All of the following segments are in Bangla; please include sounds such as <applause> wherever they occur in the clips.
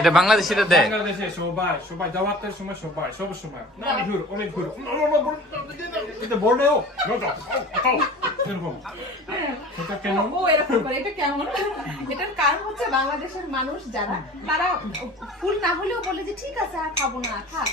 এটা বাংলাদেশিরা দেয়। বাংলাদেশে সবাই সবাই দাওয়াতের সময় সবাই সব সময়। অনেক ঘুর অনেক ঘুর এটা বর্ণেও এরকম। এটা কেন? ও এরকম করে। এটা কেমন? এটার কারণ হচ্ছে বাংলাদেশের মানুষ যারা তারা ফুল না হলেও বলে যে ঠিক আছে আর খাব না থাক।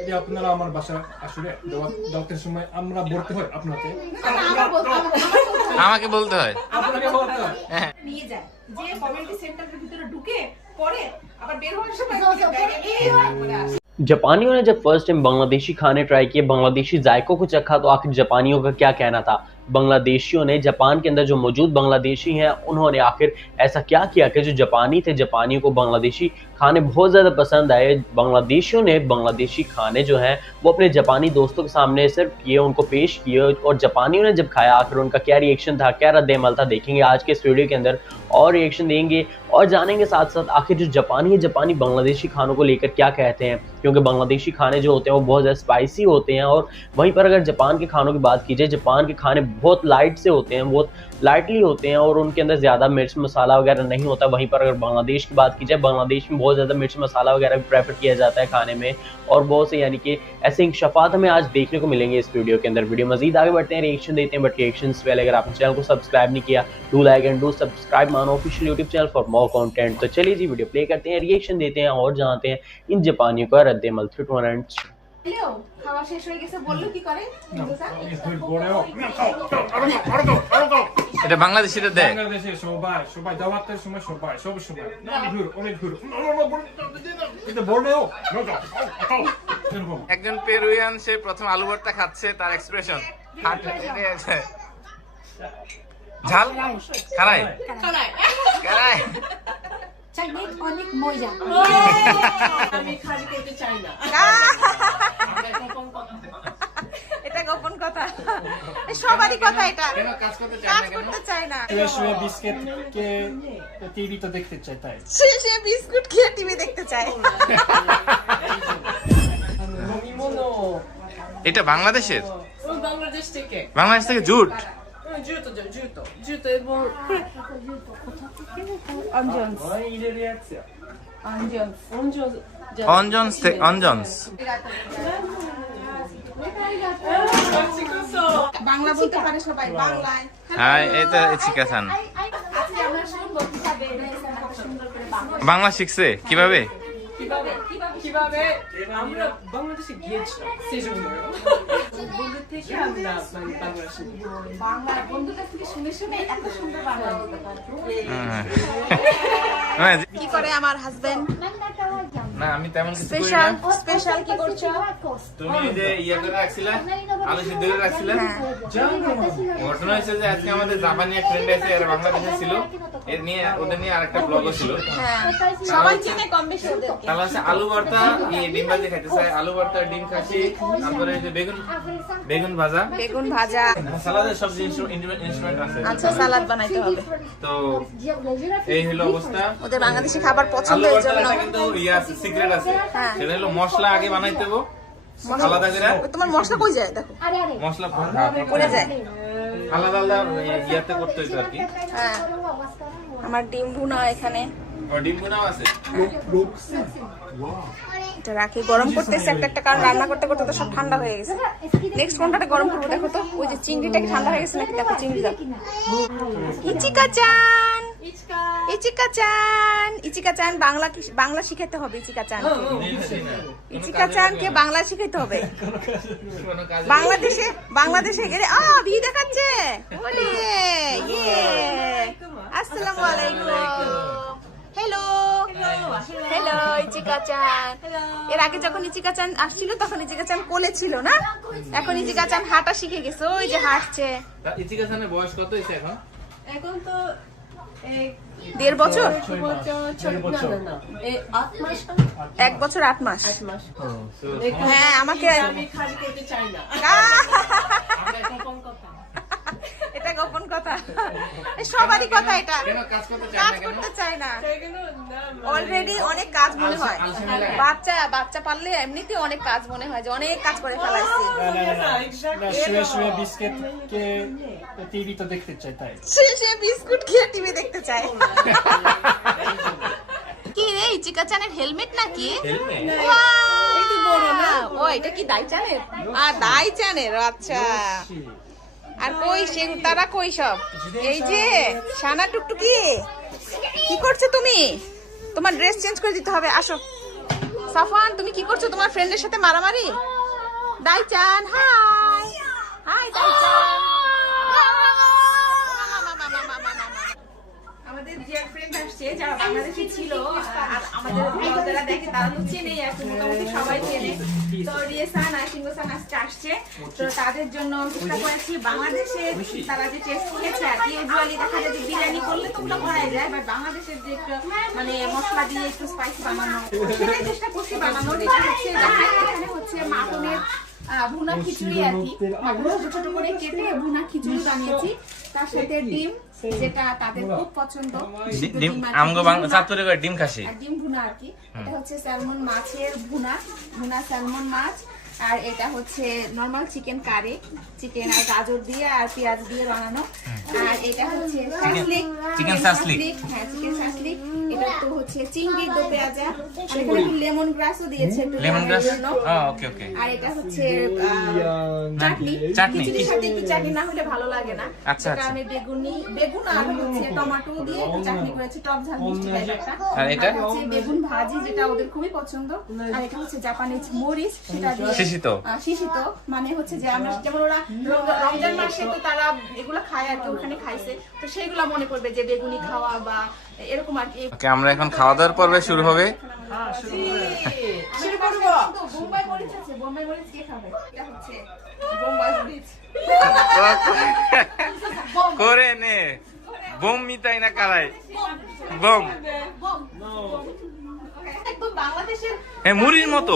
যে আপনারা আমার বাসা আসলে দাওয়াত দাওয়াতের সময় আমরা বলতে হয় আপনাকে না, আমার বলতে- আমার- আমার বলতে হয়। আমাকে বলতে হয় আপনাকে বলতে হয় হ্যাঁ নিয়ে যায় যে কমিউনিটি সেন্টারের ভিতরে ঢুকে পরে আবার বের হওয়ার সময় ব্যাগে নিয়ে তারপরে আসে जापानियों ने जब फर्स्ट टाइम बांग्लादेशी खाने ट्राई किए बांग्लादेशी जायकों को चखा तो आखिर जापानियों का क्या कहना था बांग्लादेशियों ने जापान के अंदर जो मौजूद बांग्लादेशी हैं, उन्होंने आखिर ऐसा क्या किया कि जो जापानी थे, जापानियों को बांग्लादेशी खाने बहुत ज़्यादा पसंद आए। बांग्लादेशियों ने बांग्लादेशी खाने जो हैं, वो अपने जापानी दोस्तों के सामने सिर्फ़ किए, उनको पेश किए और जापानियों ने जब खाया, आखिर उनका क्या रिएक्शन था, क्या रद्द अमल था, देखेंगे आज के इस वीडियो के अंदर और रिएक्शन देंगे और जानेंगे साथ साथ आखिर जो जापानी है, जापानी बांग्लादेशी खानों को लेकर क्या कहते हैं। क्योंकि बांग्लादेशी खाने जो होते हैं, वो बहुत ज़्यादा स्पाइसी होते हैं और वहीं पर अगर जापान के खानों की बात की जाए, जापान के खाने बहुत लाइट से होते हैं, बहुत लाइटली होते हैं और उनके अंदर ज़्यादा मिर्च मसाला वगैरह नहीं होता। वहीं पर अगर बांग्लादेश की बात की जाए, बांग्लादेश में बहुत ज़्यादा मिर्च मसाला वगैरह भी प्रेफर किया जाता है खाने में और बहुत से यानी कि ऐसे इंकशाफात हमें आज देखने को मिलेंगे इस वीडियो के अंदर। वीडियो मजीद आगे बढ़ते हैं रिएक्शन देते हैं बट रिएक्शन से पहले अगर आपने चैनल को सब्सक्राइब नहीं किया do like and do subscribe Mano official YouTube channel for more content तो चलिए जी वीडियो प्ले करते हैं रिएक्शन देते हैं और जानते हैं इन जापानियों का रद्द अमल थ्री टू वन হ্যালো খাওয়া শেষ হয়ে গেছে বলল কি করে? অনেক ঘুর বর্ণেও এটা বাংলাদেশিরা দেয়। বাংলাদেশে সবাই সবাই দাওয়াতের সময় সবাই সব সময়। অনেক ঘুর অনেক ঘুর এটা বর্ণেও একজন পেরুয়ান সে প্রথম আলু ভর্তা খাচ্ছে তার এক্সপ্রেশন ঝাল? খারাই খারাই অনেক মজা আমি খালি করতে চাই না। এটা গোপন কথা। সবারই কথা এটা। কাজ করতে চায় না শুয়ে শুয়ে বিস্কিট কে টিভিতে দেখতে চাই তাই। সে সে বিস্কুট খেয়ে টিভি দেখতে চায়। এটা বাংলাদেশের? বাংলাদেশ থেকে। বাংলাদেশ থেকে জুট? জুতো জুতো জুতো এবং অঞ্জনস অঞ্জনস বাংলা বলতে পারে সবাই বাংলায় হ্যাঁ এটা বাংলা বাংলা শিখছে কীভাবে কীভাবে আমরা বাংলাদেশে গিয়েছিলাম সেজন্য বন্ধু থেকে আমরা মানে বাংলা শিখি বাংলা বন্ধুর কাছ থেকে শুনে শুনে এত সুন্দর বাংলা বলতে পারে হ্যাঁ। হ্যাঁ, কি করে আমার হাজবেন্ড না আমি তেমন কিছু করি স্পেশাল না স্পেশাল কি করছ? তুমি যে ইয়ে করে রাখছিলা আলু সিদ্ধ করে রাখছিলা ঘটনা হয়েছে যে আজকে আমাদের জাপানি এক ফ্রেন্ড আছে এরা বাংলাদেশে ছিল। এর নিয়ে ওদের নিয়ে আরেকটা ব্লগও ছিল। হ্যাঁ। সবাই চেনে কম বেশি ওদেরকে তাহলে হচ্ছে আলু ভর্তা ইয়ে ডিম ভাজি খাইতে চাই আলু ভর্তা ডিম খাসি তারপরে এই যে বেগুন বেগুন ভাজা। বেগুন ভাজা। সালাদের সব জিনিস ইনস্ট্রুমেন্ট আছে। আচ্ছা সালাদ বানাইতে হবে। তো এই হলো অবস্থা। ওদের বাংলাদেশি খাবার পছন্দ এই জন্য। কিন্তু ইয়ে আছে সিক্রেট আছে। হ্যাঁ। সেটা হলো মশলা আগে বানাইতে হবে। আলাদা করে? তোমার মশলা কই যায়? দেখো। মশলা পড়ে যায়? আলাদা আলাদা ইয়াতে করতে হইতো আর কি। হ্যাঁ। আমার ডিম ভুনা এখানে। ডিম গুনাও আছে? এটা রাখি গরম করতেছে একটা একটা কারণ রান্না করতে করতে তো সব ঠান্ডা হয়ে গেছে। নেক্সট কোনটাতে গরম করব দেখো তো? ওই যে চিংড়িটা কি ঠান্ডা হয়ে গেছে নাকি? দেখো চিংড়ি দাও। ইচিকা চান ইচিকা চান ইচিকা চান বাংলা বাংলা শিখাতে হবে ইচিকা চান ইচিকা চান কে বাংলা শিখাতে হবে বাংলাদেশে বাংলাদেশে গেলে আ ভি দেখাচ্ছে ওরে ইয়ে আসসালামু আলাইকুম হ্যালো হ্যালো ইচিকা চান এর আগে যখন ইচিকা চান আসছিল তখন ইচিকা চান কোলে ছিল না এখন ইচিকা চান হাঁটা শিখে গেছে ওই যে হাঁটছে ইচিকা সানের বয়স কত হয়েছে এখন এখন তো দেড় বছর? এক বছর আট মাস। হ্যাঁ আমাকে আমি খালি করতে চাই না। গোপন কথা। সবারই কথা এটা। কাজ করতে চায় না কেন? করতে চায় না। এগুলো না অলরেডি অনেক কাজ মনে হয়। বাচ্চা বাচ্চা পারলে এমনিতে অনেক কাজ মনে হয় যে অনেক কাজ করে ফেলাইছি। শুয়ে শুয়ে বিস্কিট কে দেখতে তাই। খেয়ে টিভি দেখতে চায়। কি রে হেলমেট নাকি! ও এটা কি আর দাইচানের আচ্ছা। আর কই সে তারা কই সব? এই যে সানা টুকটুকি। কি করছ তুমি? তোমার ড্রেস চেঞ্জ করে দিতে হবে, আসো। সাফান তুমি কি করছ? তোমার ফ্রেন্ডের সাথে মারামারি? Daichan, hi. Hi, Daichan. আসছে যারা বাংলাদেশে ছিল আর আমাদের vlog যারা দেখে তারা তো চেনে এখন মোটামুটি সবাই চেনে। তো রিয়েসান আর সিংহসান আজকে আসছে। তো তাদের জন্য চেষ্টা করেছি বাংলাদেশে তারা যে টেস্ট খেয়েছে আর কি ইউজুয়ালি দেখা যায় যে বিরিয়ানি করলে তো ওগুলো করাই যায় বাট বাংলাদেশের যে একটা মানে মশলা দিয়ে একটু স্পাইসি বানানো সেটাই চেষ্টা করছি বানানোর। এটা হচ্ছে এখানে হচ্ছে মাটনের ভুনা খিচুড়ি আর কি। ছোট ছোট করে কেটে ভুনা খিচুড়ি বানিয়েছি। তার সাথে ডিম যেটা তাদের খুব পছন্দ। ডিম ডিম আমগো করে খাসি। ডিম ভুনা আর কি। এটা হচ্ছে স্যালমন মাছের ভুনা। ভুনা স্যালমন মাছ। আর এটা হচ্ছে নর্মাল চিকেন কারি চিকেন আর গাজর দিয়ে আর পেঁয়াজ দিয়ে বানানো। আর এটা হচ্ছে শাসলিক chicken শাসলিক। হ্যাঁ চিকেন শাসলিক এটা তো হচ্ছে চিংড়ি দো পেঁয়াজা। আর এখানে একটু লেমন গ্রাসও দিয়েছে একটু লেমন গ্রাস ওকে ওকে আর এটা হচ্ছে চাটনি। চাটনি। খিচুড়ির সাথে একটু চাটনি না হলে ভালো লাগে না। আচ্ছা, আচ্ছা। কারণে বেগুনি বেগুন আর হচ্ছে টমেটো দিয়ে একটু চাটনি করেছি টক ঝাল মিষ্টি টাইপ একটা। আর এটা? হচ্ছে বেগুন ভাজি যেটা ওদের খুবই পছন্দ। আর এটা হচ্ছে জাপানিজ মরিচ সেটা দিয়ে শিশিত। আহ, শিশিত মানে হচ্ছে যে আমরা যেমন ওরা রমজান মাসে তো তারা এগুলো খায় আর কি ওখানে খাইছে। তো সেইগুলো মনে করবে যে বেগুনি খাওয়া বা এরকম আর কি। আমরা এখন খাওয়া দাওয়ার পর্বে শুরু হবে। শুরু করব। বোম্বাই মরিচ আছে বোম্বাই মরিচ কে খাবে? এটা হচ্ছে বোম্বাই মরিচ <laughs> করে নে। বোম মিতাই না কারাই। বোম। একদম বাংলাদেশের হ্যাঁ মুড়ির মতো।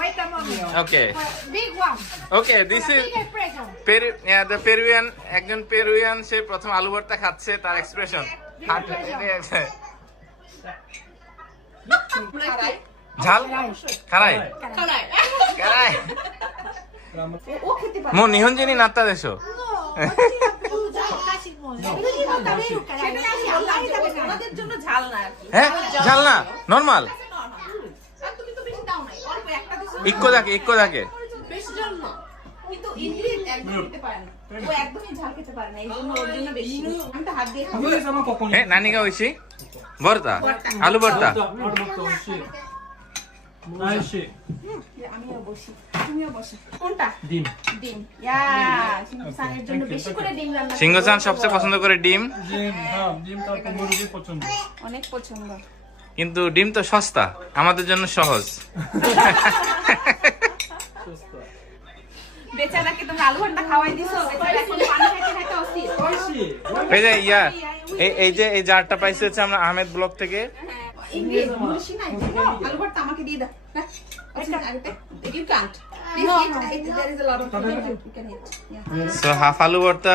Wait a moment. Okay. For big one. Okay, this is yeah, the Peruvian একজন পেরুয়ান সে প্রথম আলু ভর্তা খাচ্ছে তার এক্সপ্রেশন ঝাল? খারাই? খারাই। মো নিহঞ্জনী নাত্তা দেশ। হ্যাঁ? ঝাল না? নর্মাল ইক্কো থাকে ইক্কো থাকে বেশি জল না। কিন্তু ইন্দ্রিত একদম খেতে পারে না। ও একদমই ঝাল খেতে পারে না ওর জন্য বেশি। আমি তো হাত দিয়ে খাব। নানি কা ভর্তা? আলু ভর্তা? আমিও বসি। তুমিও কোনটা? ডিম। ডিম। ইয়া সিংহসানের জন্য বেশি করে ডিম রান্না সিংহসান সবচেয়ে পছন্দ করে ডিম? ডিম হ্যাঁ ডিম তার পছন্দ। অনেক পছন্দ। কিন্তু ডিম তো সস্তা আমাদের জন্য সহজ। এই যে ইয়া এই যে এই হচ্ছে আমরা ব্লক থেকে।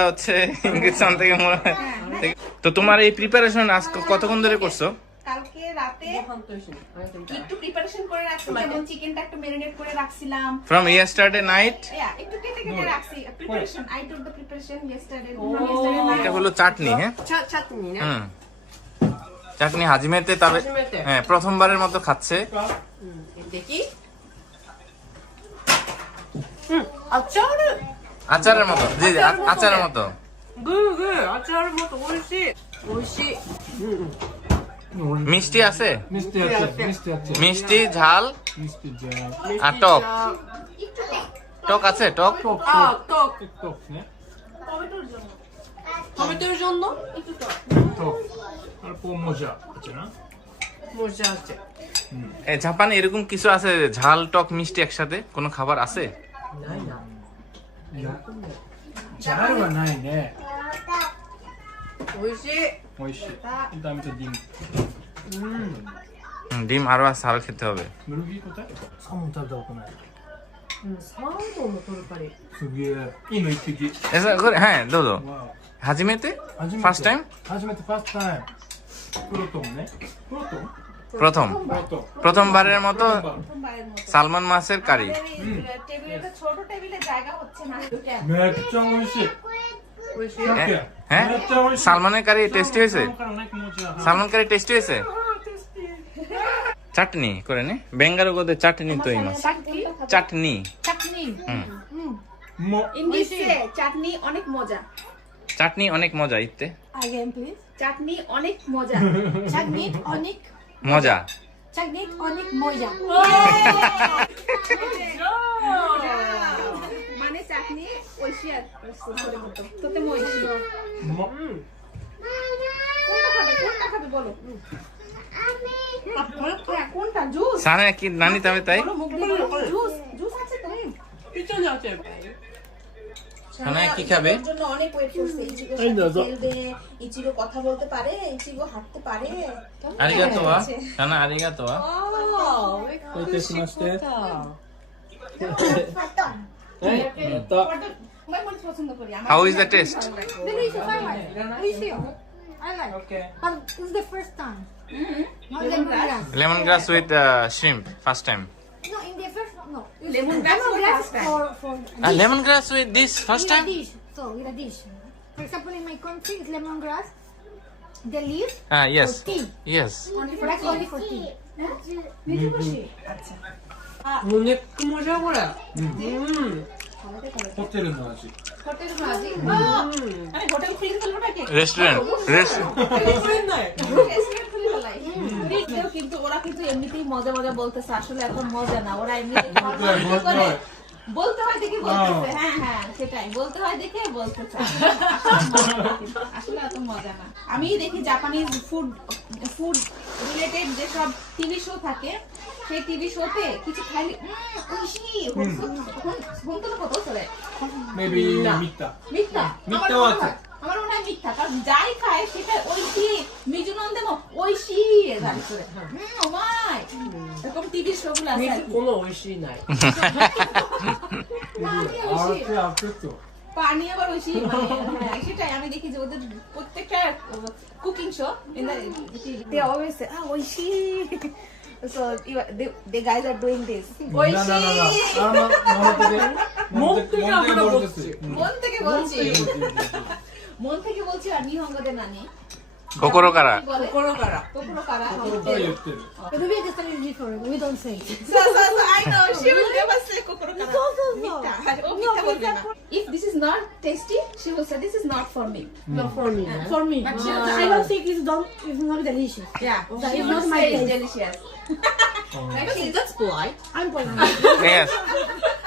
হচ্ছে <laughs> তো তোমার এই প্রিপারেশন আজ কতক্ষণ ধরে করছ? কালকে রাতে একটু প্রিপারেশন করে রাখছি যেমন চিকেনটা একটু ম্যারিনেট করে রাখছিলাম। ফ্রম ইয়েস্টারডে নাইট একটু কেটে কেটে রাখছি। Preparation I took the preparation yesterday এটা হলো চাটনি হ্যাঁ? চাটনি না? চাটনি হাজিমেতে তবে হ্যাঁ প্রথমবারের মতো খাচ্ছে। দেখি। আচার আচারের মতো। জি আচারের মতো গু গু আচারের মতো ওই সে ওই ルもっと美味しい美味しい মিষ্টি আছে ミステやってミステやって মিষ্টি ঝাল ミステじゃ আর টক টক আছে টক トップ あとトップね 食べてるじゃんの トップあれポンモジャこちら もうじゃあじゃ এ, জাপানে এরকম কিছু আছে ঝাল টক মিষ্টি একসাথে কোনো খাবার আছে ないな ジャルはないね 美味しい কিন্তু আমি তো ডিম। ডিম আরও আর সাল খেতে হবে। মুরগি কোথায়? দাও কোনায় হ্যাঁ ফার্স্ট টাইম প্রথম প্রথমবারের মতো সালমান মাছের কারি। ছোট জায়গা হচ্ছে না। হ্যাঁ? সালমানের কারি টেস্টি হয়েছে? সালমান কারি টেস্টি হয়েছে? চাটনি করে নি। বেঙ্গালু গদে চাটনি তো এই মাছ। চাটনি। চাটনি। অনেক মজা। চাটনি অনেক মজা ইতে চাটনি অনেক মজা। চাটনি অনেক মজা। চাটনি অনেক মজা। <laughs> চাটনি ঐশী আর করে করতো তোতে মৈশী সারা কি নানি খাবে? অনেক ওয়েট করছে কথা বলতে পারে ইচিগো হাঁটতে পারে। How is the taste? Delicious, I like. I like. Okay. But it's the first time. Mm-hmm. Lemongrass. Lemongrass with uh, shrimp, first time. No, in the first no. Lemongrass, lemongrass for, for ah, lemongrass with this first with time. dish. So with a dish. For example, in my country, it's lemongrass. The leaf. Ah yes. For tea. Yes. Only for, only for tea. Mm -hmm. もうネックもじゃこれ。うん。ホテルの味 hotel রাজি আরে হোটেল খুলে ফেলবো নাকি রেস্টুরেন্ট রেস্টুরেন্ট これない。 রেস্টুরেন্ট খুলে ফেলাই দেখতেও কিন্তু ওরা কিন্তু এমনিতেই মজা মজা বলতেছে আসলে এখন মজা না ওরা এমনিতেই মজা করে বলতে হয় দেখে বলতেছে হ্যাঁ হ্যাঁ সেটাই বলতে হয় দেখে বলতেছে আসলে এত মজা না আমি দেখি জাপানিজ ফুড ফুড রিলেটেড যেসব টিভি শো থাকে সেই TV শোতে কিছু 관리 음 의시 본본 것도 그래. Maybe 미타. 미타. 미타 왔다. আমার মনে হয় মিথ্যা। কারণ যাই খায় সেটা ঐশি মিজুনন দেবো ঐশি গাড়ি করে হুম ওমাই এরকম টিভি শো গুলো আছে কোনো ঐশি নাই। পানি আবার ঐশি মানে, হ্যাঁ, সেটাই আমি দেখি যে ওদের প্রত্যেকটা কুকিং শো দে অলওয়েজ ঐশি So you, they, the guys are doing this. না না না না আমার মন থেকে মন থেকে বলছি মন থেকে বলছি আর নিহঙ্গদের নানি 心から。心から。心から言ってる。ルビーでそれ言うと、we don't say. So so so I know. She will never say 心から。そうそうそう。見た。見た。If this is not tasty, she will say this is not for me. Mm. Not for me. For me. Uh, I don't think it's don't it's not delicious. Yeah. She will say it's delicious. <laughs> <laughs> She is polite. I'm polite. Yes. <laughs>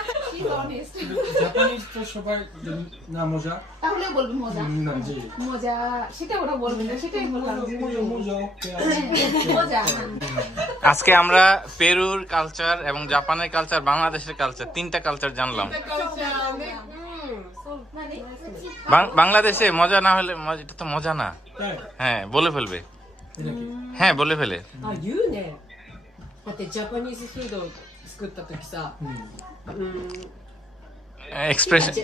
আজকে আমরা পেরুর কালচার এবং জাপানের কালচার বাংলাদেশের কালচার তিনটা কালচার জানলাম। বাংলাদেশে মজা না হলে এটা তো মজা না। হ্যাঁ বলে ফেলবে। হ্যাঁ বলে ফেলে। Mm. expression.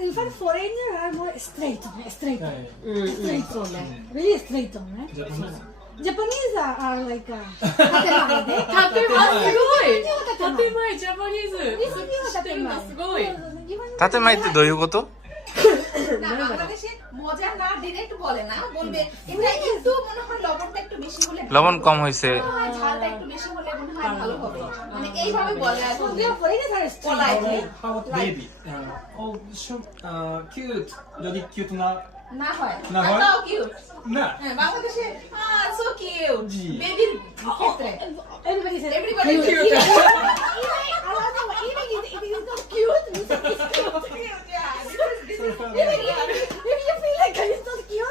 Even foreigner are more straight, straight, straight on, really straight on. Japanese are like a 建前すごい建前ジャパニーズ建前ってどういうこと লবণ কম হয়েছে মনে হয় মনে হয় মানে? Uh, oh, uh. যদি না না হয় না হয়? কিউট না হ্যাঁ বাংলাদেশে সো কিউট ক্ষেত্রে says everybody cute. Cute don't know, even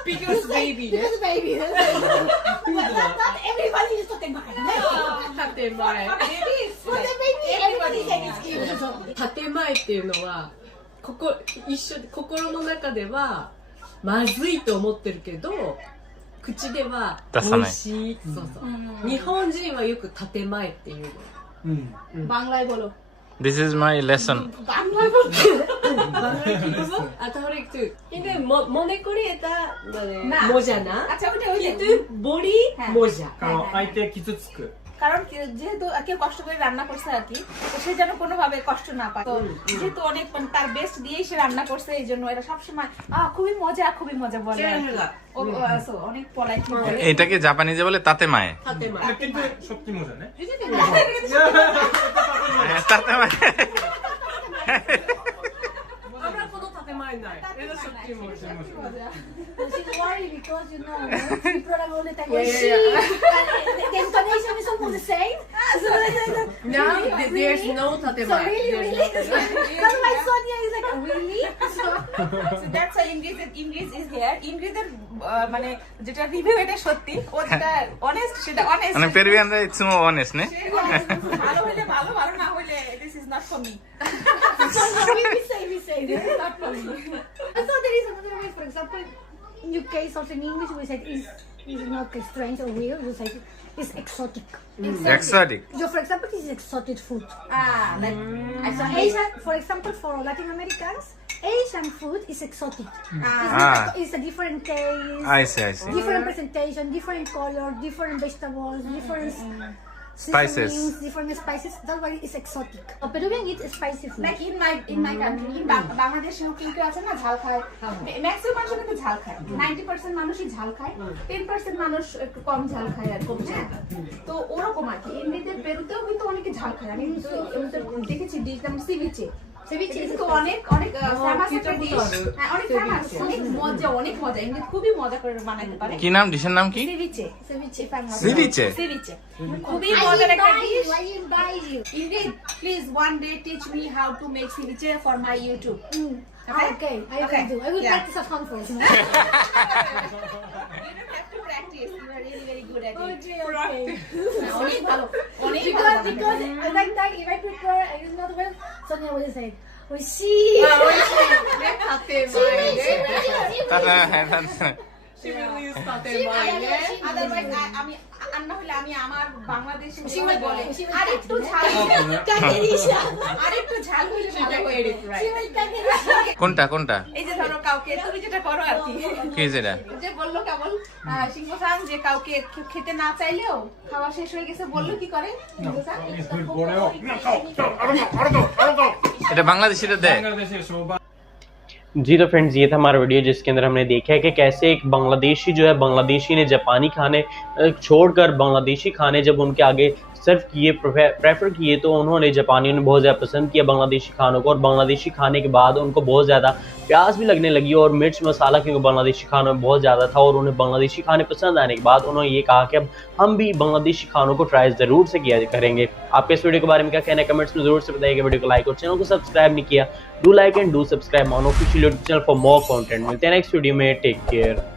Because baby. Because baby. but not, not everybody is tatemae. No. Tatemae. For the baby, everybody said it's cute. 建前っていうのはここ一緒心の中ではまずいと思ってるけど口では美味しい、そうそう、日本人はよく建前っていうの、うんうん、番外語の This is my lesson. আচ্ছা, হ্যাঁ। হ্যাঁ, হ্যাঁ, কারণ যেহেতু কষ্ট করে রান্না করছে আর কি সে যেন কোনোভাবে কষ্ট না পায়। যেহেতু অনেক মানে তার বেস্ট দিয়েই সে রান্না করছে এই জন্য এটা সবসময় আহ খুবই মজা খুবই মজা বলে এটাকে জাপানিজে বলে তাতে মায়ে। সত্যি মজা নেই <laughs> 立て前油この建前ない。えらしっちもします。She's worried because you know, people are going to tell you. She, the intonation is almost the same. so like, now really? there's no tatema. So really, there's really? No so my Sonia is like, really? So, so that's why Ingrid, Ingrid is here. Ingrid এর মানে যেটা রিভিউ এটা সত্যি ওটা যেটা অনেস্ট সেটা অনেস্ট মানে পেরুয়ানরা ইটস মো অনেস্ট নে ভালো হলে ভালো ভালো না হলে this is not for me so we say we say this is not for me so there is another way for example in guys also in English we said it's not strange or weird. We said mm. it's exotic. Exotic. So for example, this is exotic food. Ah, like mm. So Asian, for example, for Latin Americans, Asian food is exotic. Mm. Ah. It's, it's a different taste, I see, I see. different presentation, different color, different vegetables, different Spices. seasonings, different spices. That's why it's exotic. A Peruvian eat spicy food. Like in my in my country in বাংলাদেশেও কেউ কেউ আছে না ঝাল খায়। ম্যাক্সিমাম মানুষ কিন্তু ঝাল খায়। নাইনটি পার্সেন্ট মানুষই ঝাল খায়। টেন পার্সেন্ট মানুষ একটু কম ঝাল খায় আর কম ঝাল তো ওরকম আর কি। এমনিতে পেরুতেও কিন্তু অনেকে ঝাল খায়। আমি তো দেখেছি ডিশ যেমন সিবিচে সিবিচে কিন্তু অনেক অনেক ফেমাস একটা ডিশ হ্যাঁ অনেক ফেমাস অনেক মজা অনেক মজা এমনি খুবই মজা করে বানাইতে পারে কি নাম ডিশের নাম কি সিবিচে সিবিচে Ceviche? সিবিচে খুবই মজার একটা dish you. I invite you. Ingrid, please one day teach me how to make for my YouTube. Mm. Okay? Okay, I will do. I will practice at home first. অনেক ভালো অনেক because ভালো because at that time if I prepare I use not well Sonia <laughs> will say we see তাতে হ্যাঁ তাতে She really is I mean, কোনটা কোনটা? এই যে ধরো কাউকে তুমি যেটা করো আর কি। যে বলল কেমন সিংহ সাং যে কাউকে খেতে না চাইলেও খাওয়া শেষ হয়ে গেছে বলল কি করে? এটা বাংলাদেশিরা দেয়। বাংলাদেশের जी तो फ्रेंड्स ये था हमारा वीडियो जिसके अंदर हमने देखा है कि कैसे एक बांग्लादेशी जो है, बांग्लादेशी ने जापानी खाने छोड़कर बांग्लादेशी खाने जब उनके आगे सर्व किए, प्रेफर किए तो उन्होंने जापानियों ने बहुत ज़्यादा पसंद किया बांग्लादेशी खानों को और बांग्लादेशी खाने के बाद उनको बहुत ज़्यादा प्यास भी लगने लगी और मिर्च मसाला, क्योंकि बांग्लादेशी खानों में बहुत ज़्यादा था और उन्हें बांग्लादेशी खाने पसंद आने के बाद उन्होंने ये कहा कि अब हम भी बांग्लादेशी खानों को ट्राई ज़रूर से किया करेंगे। आपके इस वीडियो के बारे में क्या कहना है कमेंट्स में ज़रूर से बताइएगा वीडियो को लाइक और चैनल को सब्सक्राइब नहीं किया। Do like and do subscribe on official YouTube channel for more content मिलते हैं नेक्स्ट वीडियो में। Take care